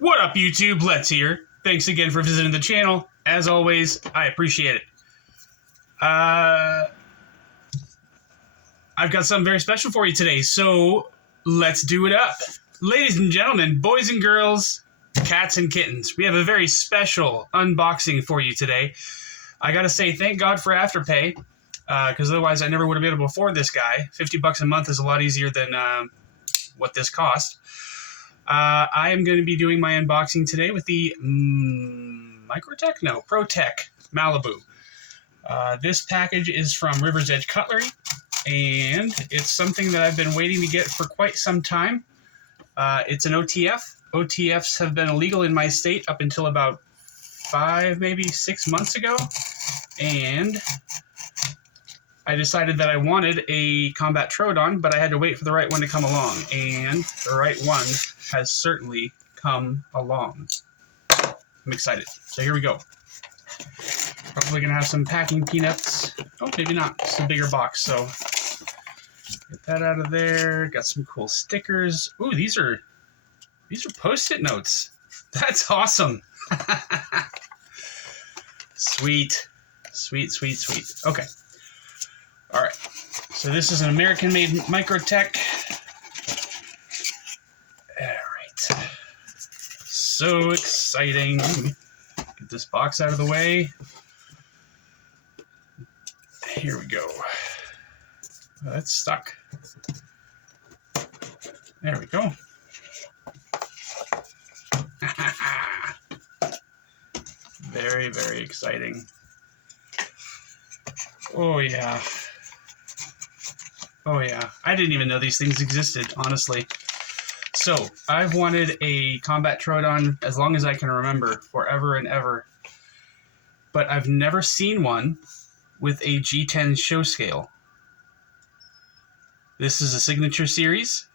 What up, YouTube? Let's here. Thanks again for visiting the channel. As always, I appreciate it. I've got something very special for you today, so let's do it up. Ladies and gentlemen, boys and girls, cats and kittens, we have a very special unboxing for you today. I gotta say, thank God for Afterpay, because otherwise I never would have been able to afford this guy. $50 a month is a lot easier than what this cost. I am going to be doing my unboxing today with the MICROTECH? No, PROTECH Malibu. This package is from River's Edge Cutlery, and it's something that I've been waiting to get for quite some time. It's an OTF. OTFs have been illegal in my state up until about 5, maybe 6 months ago, and I decided that I wanted a combat TROODON, but I had to wait for the right one to come along, and the right one has certainly come along. I'm excited. So here we go. Probably gonna have some packing peanuts. Oh, maybe not. It's a bigger box, so get that out of there. Got some cool stickers. Ooh, these are Post-it notes. That's awesome. Sweet, sweet, sweet, sweet. Okay. All right. So this is an American-made MICROTECH. All right. So exciting. Get this box out of the way. Here we go. Oh, that's stuck. There we go. Very, very exciting. Oh, yeah. Oh, yeah. I didn't even know these things existed, honestly. So, I've wanted a combat TROODON as long as I can remember, forever and ever. But I've never seen one with a G10 show scale. This is a signature series.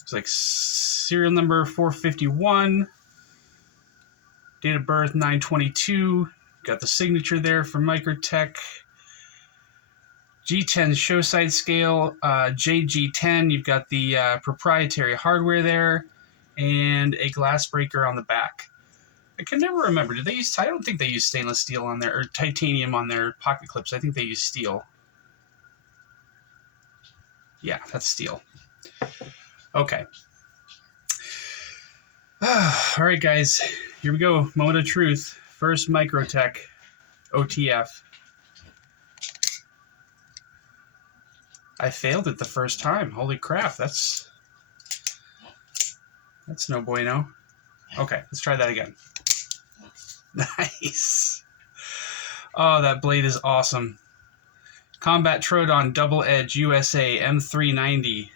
It's like serial number 451. Date of birth 9/22. Got the signature there from MICROTECH. G10 show side scale, JG10. You've got the proprietary hardware there, and a glass breaker on the back. I can never remember. Did they use? I don't think they use stainless steel on there, or titanium on their pocket clips. I think they use steel. Yeah, that's steel. Okay. All right, guys. Here we go. Moment of truth. First MICROTECH OTF. I failed it the first time. Holy crap, that's no bueno. Okay, let's try that again. Nice. Oh, that blade is awesome. Combat TROODON Double Edge USA M390.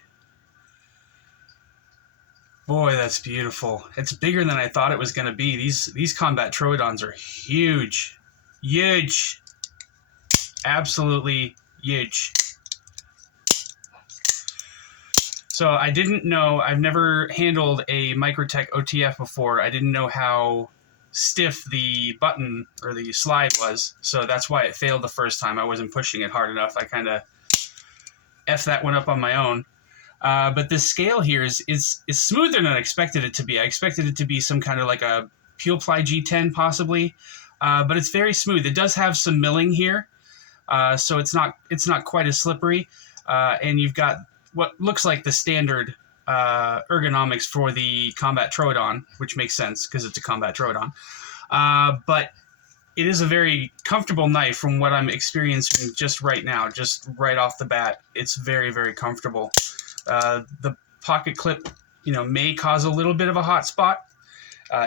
Boy, that's beautiful. It's bigger than I thought it was going to be. These combat TROODONs are huge. Huge. Absolutely huge. So I didn't know, I've never handled a MICROTECH OTF before. I didn't know how stiff the button or the slide was. So that's why it failed the first time. I wasn't pushing it hard enough. I kind of F'd that one up on my own. But this scale here is smoother than I expected it to be. I expected it to be some kind of like a Peel Ply G10 possibly. But it's very smooth. It does have some milling here. So it's not quite as slippery. And you've got what looks like the standard ergonomics for the combat TROODON, which makes sense because it's a combat TROODON. But it is a very comfortable knife from what I'm experiencing just right now, just right off the bat. It's very, very comfortable. The pocket clip, may cause a little bit of a hot spot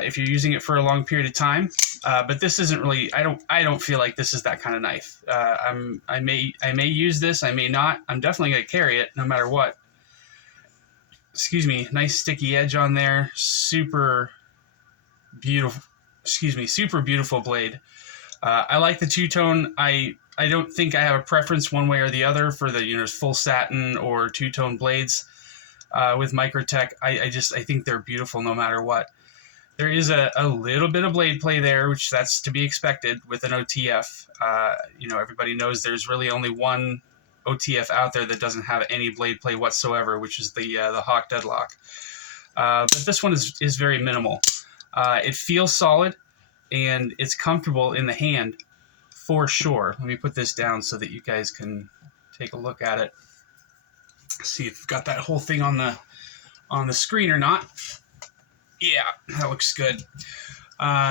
if you're using it for a long period of time. But this isn't really. I don't feel like this is that kind of knife. I may use this. I may not. I'm definitely going to carry it no matter what. Excuse me. Nice sticky edge on there. Super beautiful. Excuse me. Super beautiful blade. I like the two-tone. I don't think I have a preference one way or the other for the full satin or two-tone blades with MICROTECH. I think they're beautiful no matter what. There is a little bit of blade play there, which that's to be expected with an OTF. Everybody knows there's really only one OTF out there that doesn't have any blade play whatsoever, which is the Hawk Deadlock. But this one is very minimal. It feels solid, and it's comfortable in the hand for sure. Let me put this down so that you guys can take a look at it. See if we've got that whole thing on the screen or not. Yeah, that looks good.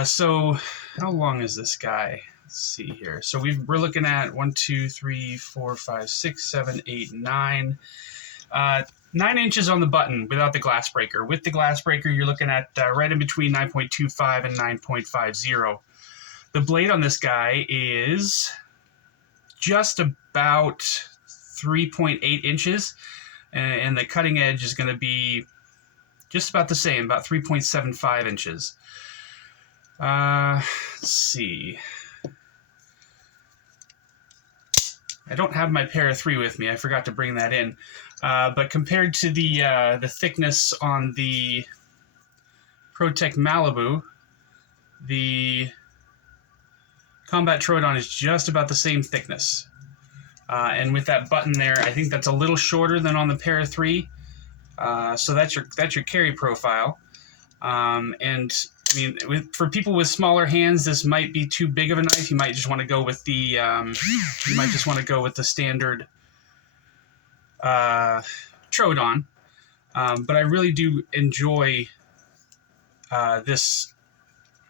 So how long is this guy? Let's see here. So we're looking at 1, 2, 3, 4, 5, 6, 7, 8, 9. 9 inches on the button without the glass breaker. With the glass breaker, you're looking at right in between 9.25 and 9.50. The blade on this guy is just about 3.8 inches, and the cutting edge is going to be just about the same, about 3.75 inches. Let's see. I don't have my para 3 with me. I forgot to bring that in. But compared to the thickness on the ProTech Malibu, the Combat TROODON is just about the same thickness. And with that button there, I think that's a little shorter than on the para 3. So that's your carry profile. And I mean, for people with smaller hands, this might be too big of a knife. You might just want to go with the standard TROODON. But I really do enjoy this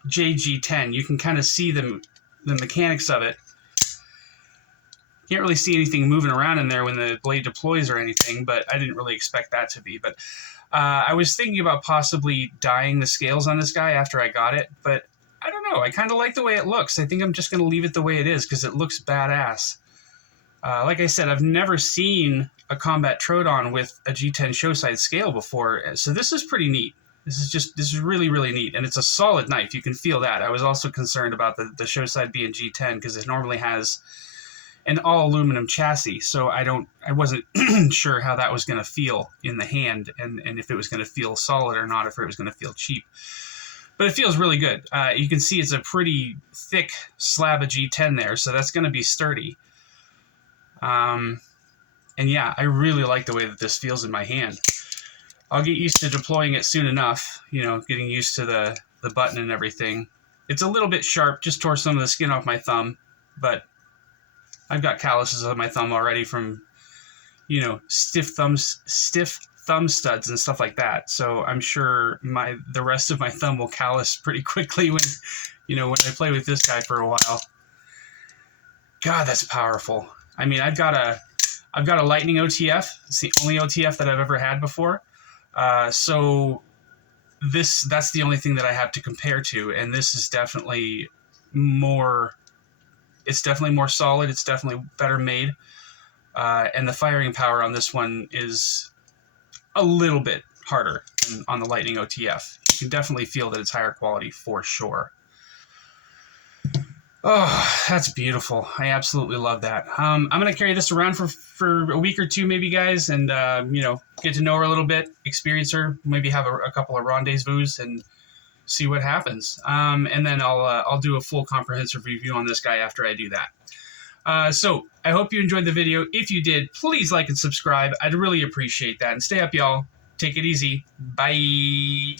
JG10. You can kind of see the mechanics of it. Can't really see anything moving around in there when the blade deploys or anything, but I didn't really expect that to be. But I was thinking about possibly dyeing the scales on this guy after I got it, but I don't know. I kind of like the way it looks. I think I'm just going to leave it the way it is because it looks badass. Like I said, I've never seen a Combat TROODON with a G10 show-side scale before, so this is pretty neat. This is really, really neat, and it's a solid knife. You can feel that. I was also concerned about the show-side being G10 because it normally has an all-aluminum chassis, so I wasn't sure how that was going to feel in the hand, and if it was going to feel solid or not, if it was going to feel cheap. But it feels really good. You can see it's a pretty thick slab of G10 there, so that's going to be sturdy. And yeah, I really like the way that this feels in my hand. I'll get used to deploying it soon enough, getting used to the button and everything. It's a little bit sharp, just tore some of the skin off my thumb, but I've got calluses on my thumb already from, stiff thumb studs and stuff like that. So I'm sure the rest of my thumb will callus pretty quickly when I play with this guy for a while. God, that's powerful. I mean, I've got a Lightning OTF. It's the only OTF that I've ever had before. So that's the only thing that I have to compare to, and this is definitely more. It's definitely more solid. It's definitely better made. And the firing power on this one is a little bit harder than on the Lightning OTF. You can definitely feel that it's higher quality for sure. Oh, that's beautiful. I absolutely love that. I'm going to carry this around for a week or two maybe, guys, and, get to know her a little bit, experience her, maybe have a couple of rendezvous and see what happens. And then I'll do a full comprehensive review on this guy after I do that. So I hope you enjoyed the video. If you did, please like and subscribe. I'd really appreciate that. And stay up, y'all. Take it easy. Bye.